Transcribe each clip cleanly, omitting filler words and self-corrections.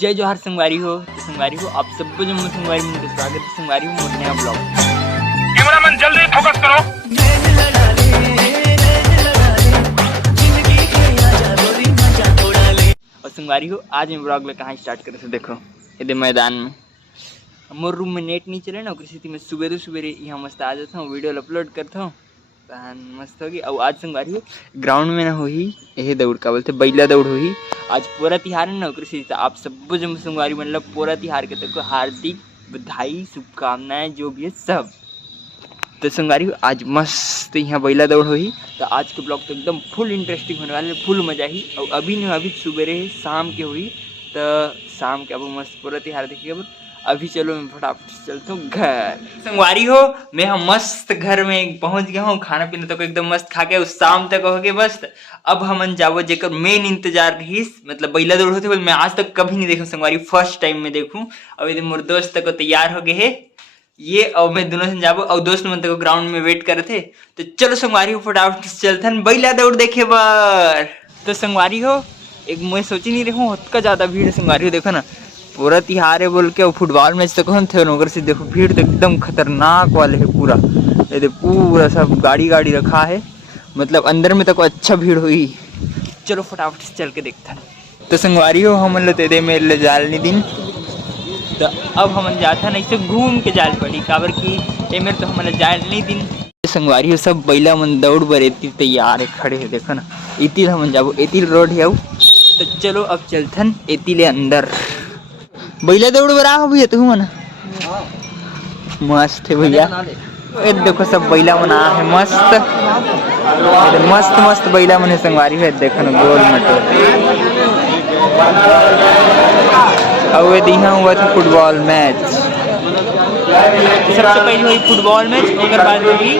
जय जोहार संगवारी हो आप सबको जो संगवारी में स्वागत है संगवारी हो मोर नया ब्लॉग। कैमरामैन जल्दी फोकस करो। और संगवारी हो आज मैं ब्लॉग में कहाँ स्टार्ट करे थे, देखो ये मैदान में मोर रूम में नेट नहीं चले ना, स्थिति में सुबह यहाँ मस्त आ जाता हूँ, वीडियो अपलोड करता हूँ, मस्त होगी। और आज संगवारी हो ग्राउंड में ना हो ही यही दौड़ का बोलते बैला दौड़ हो ही। आज पूरा तिहार है ना, कृषि आप सबको जो संगवारी मतलब पूरा तिहार के तक हार्दिक बधाई शुभकामनाएं जो भी है सब। तो संगवारी हो आज मस्त यहाँ बैला दौड़ हो ही। तो आज के ब्लॉग तो एकदम फुल इंटरेस्टिंग होने वाले, फुल मजा ही। और अभी नहीं अभी सुबह शाम के हुई, तो शाम के अब मस्त पूरा तिहार देखिएगा। अभी चलो मैं फटाफट चलता हूँ घर। संगवारी हो मैं हम मस्त घर में पहुंच गया हूँ, खाना पीना तो एकदम मस्त खा के उस शाम तक हो गए बस। अब हमन जावो जेकर मेन इंतजार रही, मतलब बैला दौड़ होते मैं आज तक कभी नहीं देखा संगवारी, फर्स्ट टाइम में देखूं। अब यदि मोर दोस्त तक तैयार हो गए है ये, और मैं दोनों से जाबो और दोस्त मन तक ग्राउंड में वेट करे थे। तो चलो संगवारी हो फटाफट चलते बैला दौड़ देखे बार। तो संगवारी हो एक मैं सोची नहीं रहूँ उतना ज्यादा भीड़ है संगवारी हो, देखो ना पूरा तिहार है बोल के। और फुटबॉल मैच तो कौन थे नौकर से, देखो भीड़ तो एकदम खतरनाक वाले है पूरा। ये पूरा सब गाड़ी रखा है, मतलब अंदर में तो अच्छा भीड़ हुई। चलो फटाफट से चल के देखते हैं। तो संगवारी हो हम लोग दे मेरे जालनी दिन, तो अब हम जाते हैं ना इसे घूम के जाल पड़ी काबर की ये मेरे तो हमारा जालनी दिन। संगवारी हो सब बैला मन दौड़ बर एती तैयार है खड़े है, देखो ना इतिल हम जाबो, एतिल रोड है। तो चलो अब चलथन एतिले अंदर बैला दौड़ बरा हो भैया तू मन मस्त है भैया। ये देखो सब बैला मन आ है मस्त मस्त बैला मन है संगवारी है, देखो ना गोल मटोल। और ये दिहा हुआ था फुटबॉल मैच, सबसे पहले हुई फुटबॉल मैच, उसके बाद हुई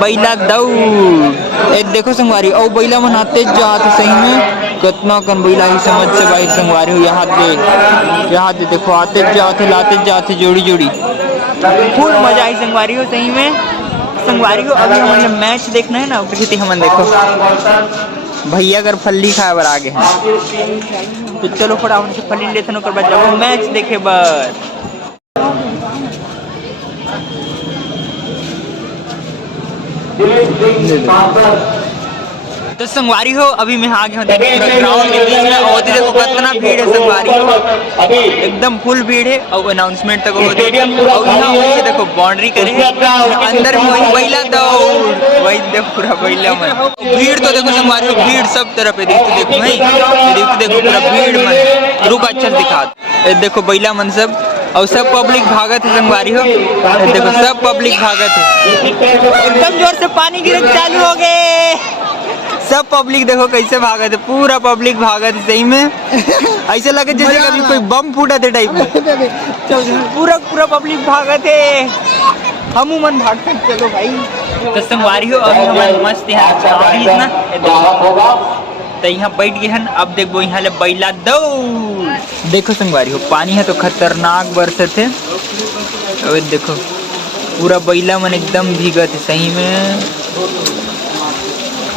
बैला दौड़। एक देखो संगवारी और बैला मन आते जाते सही में कितना कन बैला ही समझ से भाई संगवारी हो। यहाँ दे देखो आते जाते जोड़ी फुल मजा आई संगवारी हो सही में। संगवारी हो अभी हमें मैच देखना है ना, प्रकृति हमन देखो भैया अगर फल्ली खाए बर आगे हैं, तो चलो फटाफट से फल्ली लेते हैं बाद जाओ मैच देखे बर। तो संगवारी हो अभी मैं आ गया हूँ ग्राउंड के बीच में, और देखो कितना भीड़ है संगवारी हो, एकदम फुल भीड़ है। और अनाउंसमेंट तक होती है और यहाँ वही देखो बाउंड्री करे अंदर में वही बैला दौड़, वही देखो पूरा बैला में भीड़। तो देखो संगवारी हो भीड़ सब तरफ है, देखो भाई देखो पूरा भीड़ में रुक अच्छा दिखा देखो बैला मन सब, और सब पब्लिक भागत है संगवारी हो, देखो सब पब्लिक भागत है, एकदम जोर से पानी गिरना चालू हो गए। सब पब्लिक देखो कैसे भागत है, पूरा पब्लिक भागत है सही में, ऐसे लगे जैसे कभी कोई बम फूटा थे टाइप में। पूरा पब्लिक भागत है, हम मन भागते चलो भाई। तो संगवारी हो अभी हमारे मस्त यहाँ ना तो यहाँ बैठ गए हैं। अब देखो यहाँ ले बैला दौड़, देखो संगवारी हो पानी है तो खतरनाक बरसत है। और देखो पूरा बैला मन एकदम भीगत है सही में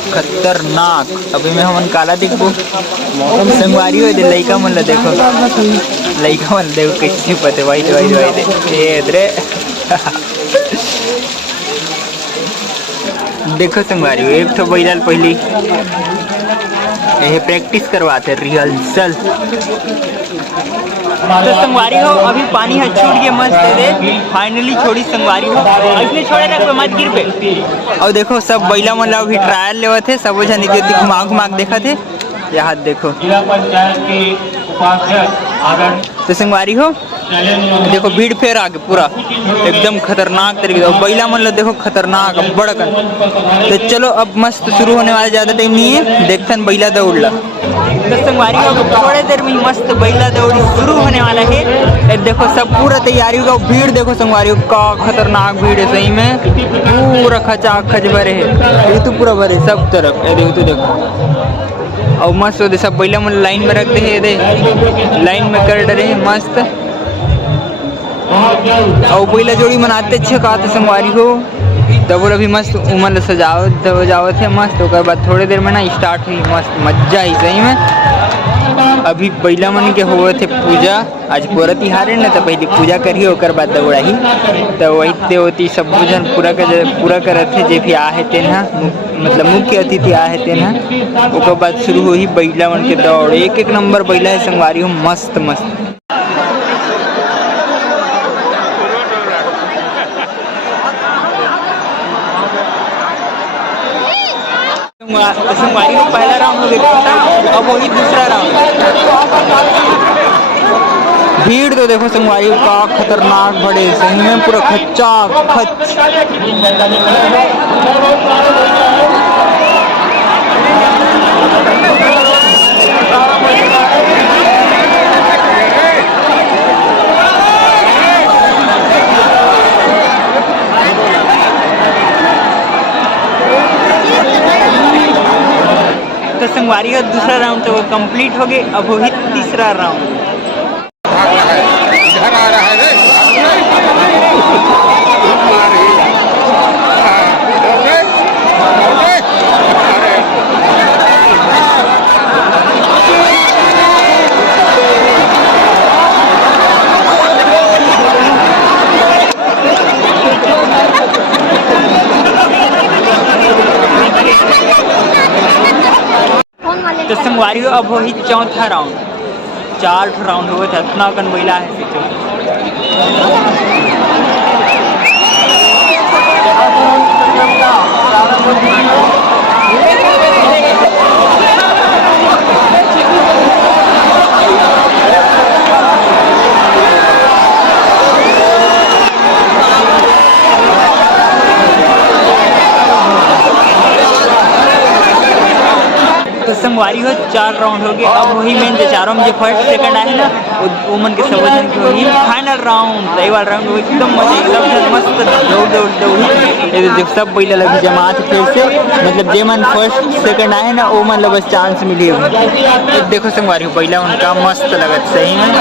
खतरनाक। अभी मैं हमन काला देखो संगवारी हो लइका मन ला देखो, लइका मन देखो कैसे पते वाइट रे देखो संगवारी हो एक तो बैला पहले ये प्रैक्टिस करवाते रिहर्सल। तो संगवारी हो अभी पानी है छूट गया मस्त दे, फाइनली छोड़ी संगवारी हो, इसलिए छोड़े ना मत गिर पे। और देखो सब बैला मन ला अभी ट्रायल लेवा थे, सब जन घुमा देखा थे। यहाँ देखो तो संगवारी हो देखो भीड़ फेर आगे पूरा एकदम खतरनाक तरीके से बैला मन ला देखो खतरनाक बड़कन। तो चलो अब मस्त शुरू होने वाला, ज्यादा टाइम नहीं है, देखते हैं बैला दौड़ ला। तो संगवारी हो थोड़े देर में मस्त बैला दौड़ शुरू होने वाला है। देखो सब पूरा तैयारी होगा, भीड़ देखो संगवारी हो का खतरनाक भीड़ है सही में, पूरा खच भरे है ये तो पूरा भरे सब तरफ। देखो और मस्त हो सब बैला मन लाइन में रखते हैं, लाइन में कर डरे मस्त। और बैला जोड़ी मनाते अच्छे कहते संगवारी हो, तब बोला भी मस्त उमर सजावट है मस्त। उसके बाद थोड़ी देर में ना स्टार्ट हुई मस्त मजा ही सही में। अभी बैला मन के हुए थे पूजा, आज पूरा तिहार है ना, तो पहले पूजा करी ओकर बाद दौड़ाही। तो वही देवती सब भोजन पूरा करे थे, जे भी आहे तेना मतलब मुख्य अतिथि आहे तेना। ओकर बाद शुरू हुई बैला मन के दौड़, एक एक नंबर बैला है संगवारी हो, मस्त मस्त। संगवारी को पहला राउंड हो गया, अब वही दूसरा राउंड। भीड़ तो देखो संगवारी का खतरनाक बड़े, सही में पूरा खच्चा खच। तो संगवारी का दूसरा राउंड तो वो कंप्लीट हो गए, अब वही तीसरा राउंड। इधर आ रहा है तो संगवारी हो अब वही चौथा राउंड, 4 राउंड हुए थे, इतना कन बैला है। तो संगवारी हो 4 राउंड हो गए, अब वही मेन जो चारों में जो फर्स्ट सेकंड आए ना वो मन के समझन की वही फाइनल राउंड, सही वाला राउंड हो एकदम मजा, एकदम मस्त दौड़ दौड़ दौड़। ये देख सब पहले लगी जमात फिर से, मतलब जे मन फर्स्ट सेकंड आए ना वो मन बस चांस मिली। तो देखो संगवारी हो पहला उनका मस्त लगत, सही में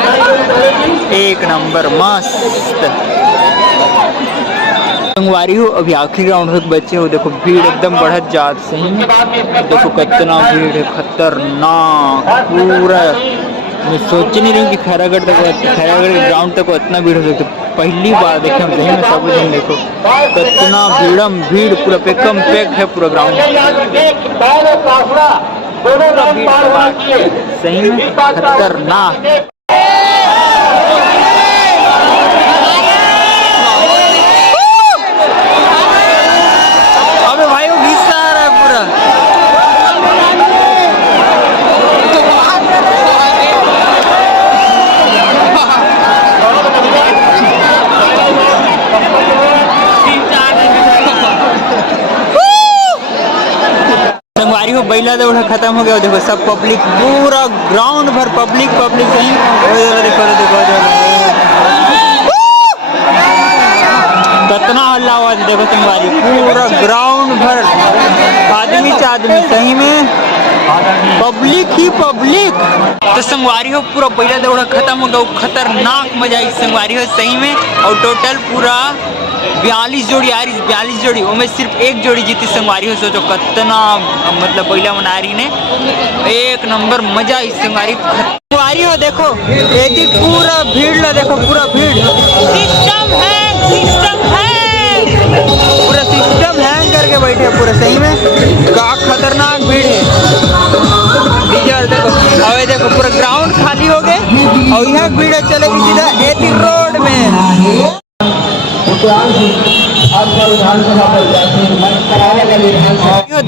एक नंबर मस्त। संगवारी हो अभी आखिरी राउंड तक बच्चे हो, देखो भीड़ एकदम बढ़त जात, सही में देखो कितना भीड़ है, खतरनाक पूरा। मैं सोच नहीं रही कि खैरागढ़ के ग्राउंड तक इतना भीड़ हो सकता, पहली बार देखे हम, सही में सब जन देखो कितना भीड़ पूरा पेकम पेक है पूरा ग्राउंड, सही में खतरनाक। संगवारी हो बैला दौड़ खत्म हो गया, देखो सब पब्लिक पूरा ग्राउंड भर पब्लिक सही। देखो कितना हल्ला हुआ, देखो संगवारी पूरा ग्राउंड भर आदमी से आदमी, सही में पब्लिक ही पब्लिक। तो संगवारी हो पूरा बैला दौड़ खत्म हो गया, खतरनाक मजा आई संगवारी हो, सही में। और टोटल पूरा 42 जोड़ी आ रही, 42 जोड़ी उनमें सिर्फ एक जोड़ी जीती संगवारी हो। सोचो कितना मतलब बैला मना रही ने, एक नंबर मजा इस संगवारी हो। देखो ये पूरा भीड़ ला, देखो पूरा भीड़, सिस्टम है पूरा सिस्टम हैंग करके बैठे पूरा, सही में का खतरनाक भीड़ है। देखो अबे देखो पूरा ग्राउंड खाली हो गए और यहाँ भीड़ चलेगी सीधा एती रोड में।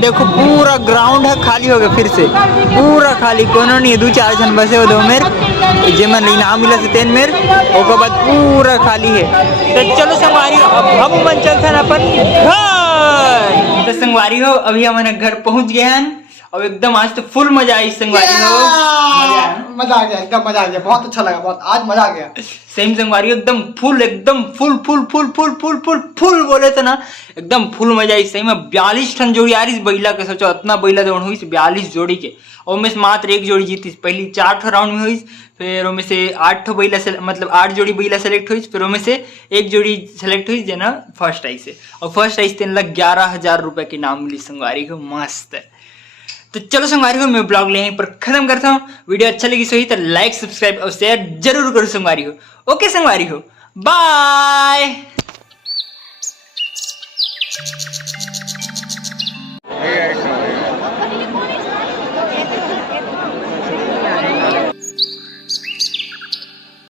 देखो पूरा ग्राउंड है खाली हो गया, फिर से पूरा खाली, कोनो नहीं, 2-4 जन बसे हो दो मेरे जेमन इनाम मिला से 3 मेर, ओकर बाद पूरा खाली है। तो चलो संगवारी अब हम मन चलते अपन घर। तो संगवारी हो अभी हमारे घर पहुंच गए हैं और एकदम आज तो फुल मजा आई संगवारी हो, मजा आ गया, एकदम मजा आ गया, बहुत अच्छा लगा, बहुत आज मजा आ गया। सेम संगवारी एकदम फुल बोले थे ना, एकदम फुल मजा आई सही में। 42 टन जोड़ी आ रही बैला के, सोचो इतना बैला दौड़ हुई 42 जोड़ी के, और में से मात्र एक जोड़ी जीती। पहली 4 राउंड में हुई, फिर उनमें से 8 बैला मतलब 8 जोड़ी बैला सेलेक्ट हुई, फिर उनमें से एक जोड़ी सेलेक्ट हुई जेना फर्स्ट आई से, और फर्स्ट आई से 11,000 रुपए के नाम मिली संगवारी को, मस्त। तो चलो संगवारी हो, मैं ब्लॉग यहीं पर खत्म करता हूँ। वीडियो अच्छा लगी सही तो लाइक सब्सक्राइब और शेयर जरूर करो संगवारी हो। ओके संगवारी हो, बाय।